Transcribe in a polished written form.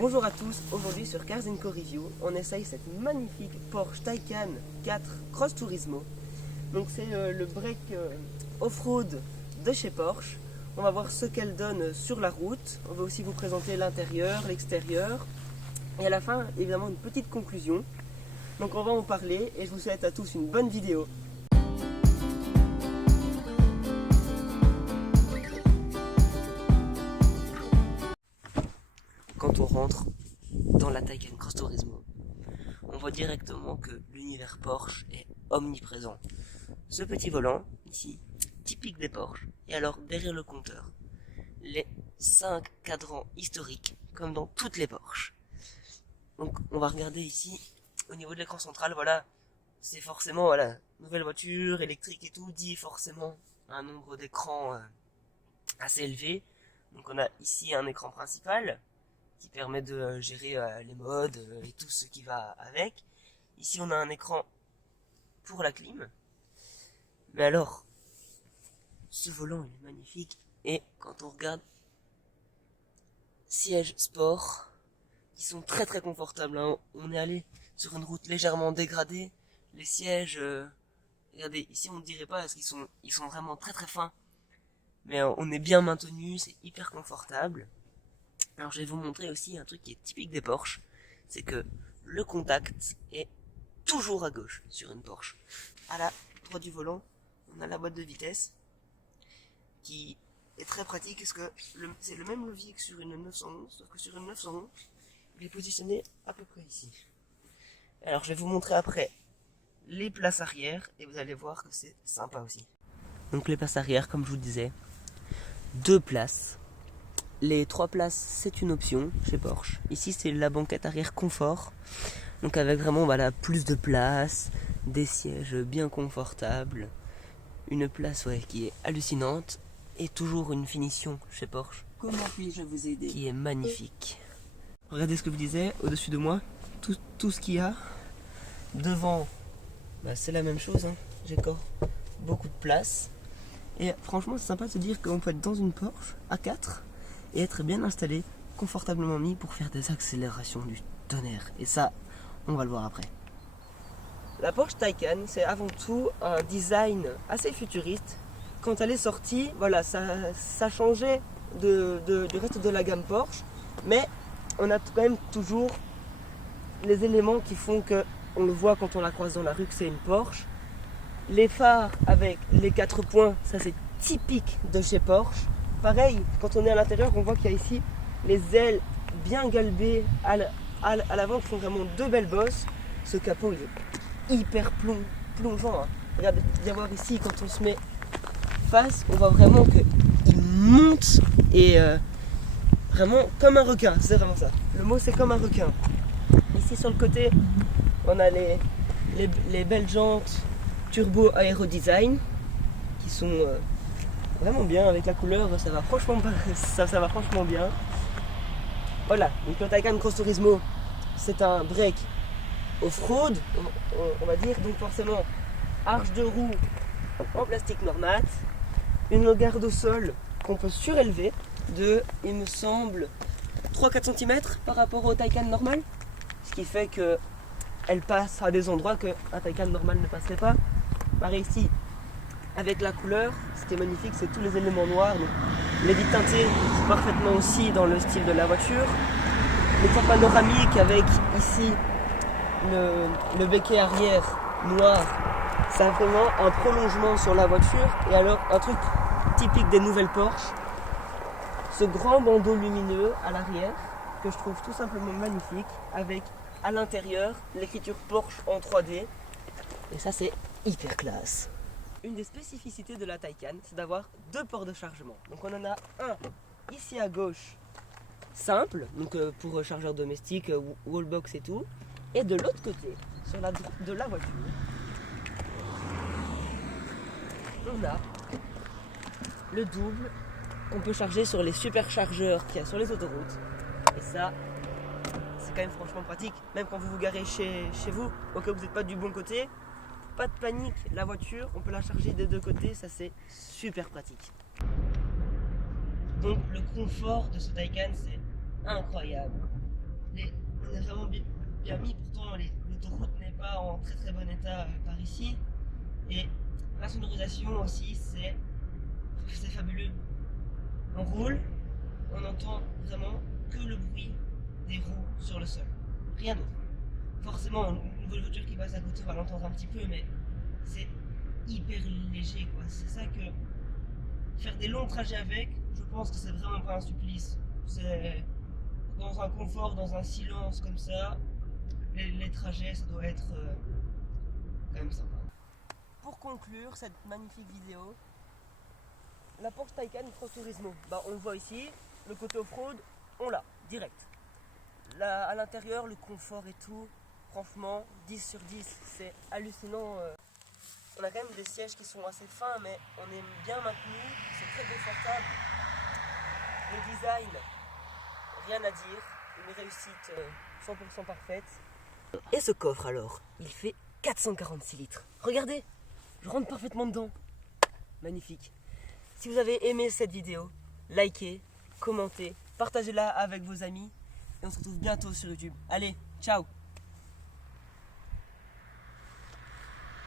Bonjour à tous, aujourd'hui sur Cars & Co Review, on essaye cette magnifique Porsche Taycan 4 Cross Turismo. Donc c'est le break off-road de chez Porsche. On va voir ce qu'elle donne sur la route. On va aussi vous présenter l'intérieur, l'extérieur. Et à la fin, évidemment, une petite conclusion. Donc on va en parler et je vous souhaite à tous une bonne vidéo. Quand on rentre dans la Taycan Cross Turismo, on voit directement que l'univers Porsche est omniprésent. Ce petit volant, ici, typique des Porsche. Et alors, derrière le compteur, les 5 cadrans historiques, comme dans toutes les Porsche. Donc, on va regarder ici, au niveau de l'écran central, voilà, c'est forcément, voilà, nouvelle voiture, électrique et tout, dit forcément un nombre d'écrans assez élevé. Donc, on a ici un écran principal, qui permet de gérer les modes et tout ce qui va avec. Ici on a un écran pour la clim. Mais alors, ce volant il est magnifique. Et quand on regarde, sièges sport, qui sont très très confortables. Hein. On est allé sur une route légèrement dégradée. Les sièges, regardez, ici on ne dirait pas parce qu'ils sont vraiment très très fins. Mais on est bien maintenu, c'est hyper confortable. Alors je vais vous montrer aussi un truc qui est typique des Porsche, c'est que le contact est toujours à gauche sur une Porsche. À la droite du volant, on a la boîte de vitesse qui est très pratique parce que c'est le même levier que sur une 911, sauf que sur une 911, il est positionné à peu près ici. Alors je vais vous montrer après les places arrière et vous allez voir que c'est sympa aussi. Donc les places arrière, comme je vous disais, 2 places. Les 3 places, c'est une option chez Porsche. Ici, c'est la banquette arrière confort. Donc avec vraiment voilà, plus de place, des sièges bien confortables, une place qui est hallucinante et toujours une finition chez Porsche. Comment puis-je vous aider? Qui est magnifique. Regardez ce que je vous disais, au-dessus de moi, tout ce qu'il y a. Devant, c'est la même chose. Hein. J'ai encore beaucoup de place. Et franchement, c'est sympa de se dire qu'on peut être dans une Porsche à 4 et être bien installé, confortablement mis pour faire des accélérations du tonnerre. Et ça, on va le voir après. La Porsche Taycan, c'est avant tout un design assez futuriste. Quand elle est sortie, voilà, ça changeait du reste de la gamme Porsche, mais on a quand même toujours les éléments qui font que on le voit quand on la croise dans la rue que c'est une Porsche. Les phares avec les 4 points, ça c'est typique de chez Porsche. Pareil, quand on est à l'intérieur, on voit qu'il y a ici les ailes bien galbées à l'avant qui font vraiment 2 belles bosses. Ce capot il est hyper plongeant. Hein. Regardez, viens voir ici, quand on se met face, on voit vraiment qu'il monte et vraiment comme un requin, c'est vraiment ça. Le mot c'est comme un requin. Ici sur le côté, on a les belles jantes Turbo Aero Design qui sont vraiment bien avec la couleur, ça va franchement bien. Voilà, donc le Taycan Cross Turismo, c'est un break off-road, on va dire, donc forcément arche de roue en plastique normat, une garde au sol qu'on peut surélever de, il me semble, 3-4 cm par rapport au Taycan normal, ce qui fait que elle passe à des endroits qu'un Taycan normal ne passerait pas. Pareil ici, avec la couleur, ce qui est magnifique, c'est tous les éléments noirs. Donc, les vitres teintées parfaitement aussi dans le style de la voiture. Les toits panoramiques avec ici le becquet arrière noir. Ça a vraiment un prolongement sur la voiture. Et alors, un truc typique des nouvelles Porsche, ce grand bandeau lumineux à l'arrière, que je trouve tout simplement magnifique, avec à l'intérieur l'écriture Porsche en 3D. Et ça, c'est hyper classe. Une des spécificités de la Taycan, c'est d'avoir 2 ports de chargement. Donc on en a un ici à gauche, simple, donc pour chargeur domestique, wallbox et tout. Et de l'autre côté, sur la droite de la voiture, on a le double qu'on peut charger sur les superchargeurs qu'il y a sur les autoroutes. Et ça, c'est quand même franchement pratique. Même quand vous vous garez chez vous, au cas où vous n'êtes pas du bon côté, pas de panique, la voiture, on peut la charger des 2 côtés, ça c'est super pratique. Donc le confort de ce Taycan, c'est incroyable. On est vraiment bien mis, pourtant l'autoroute n'est pas en très très bon état par ici. Et la sonorisation aussi, c'est fabuleux. On roule, on entend vraiment que le bruit des roues sur le sol, rien d'autre. Forcément, une nouvelle voiture qui passe à côté, on va l'entendre un petit peu, mais c'est hyper léger, quoi. C'est ça que faire des longs trajets avec, je pense que c'est vraiment pas un supplice. C'est dans un confort, dans un silence comme ça, les trajets, ça doit être quand même sympa. Pour conclure cette magnifique vidéo, la Porsche Taycan Pro Turismo, on le voit ici, le côté off-road, on l'a, direct. Là, à l'intérieur, le confort et tout, franchement, 10 sur 10, c'est hallucinant. On a quand même des sièges qui sont assez fins, mais on est bien maintenu, c'est très confortable. Le design, rien à dire, une réussite 100% parfaite. Et ce coffre alors, il fait 446 litres. Regardez, je rentre parfaitement dedans. Magnifique. Si vous avez aimé cette vidéo, likez, commentez, partagez-la avec vos amis. Et on se retrouve bientôt sur YouTube. Allez, ciao!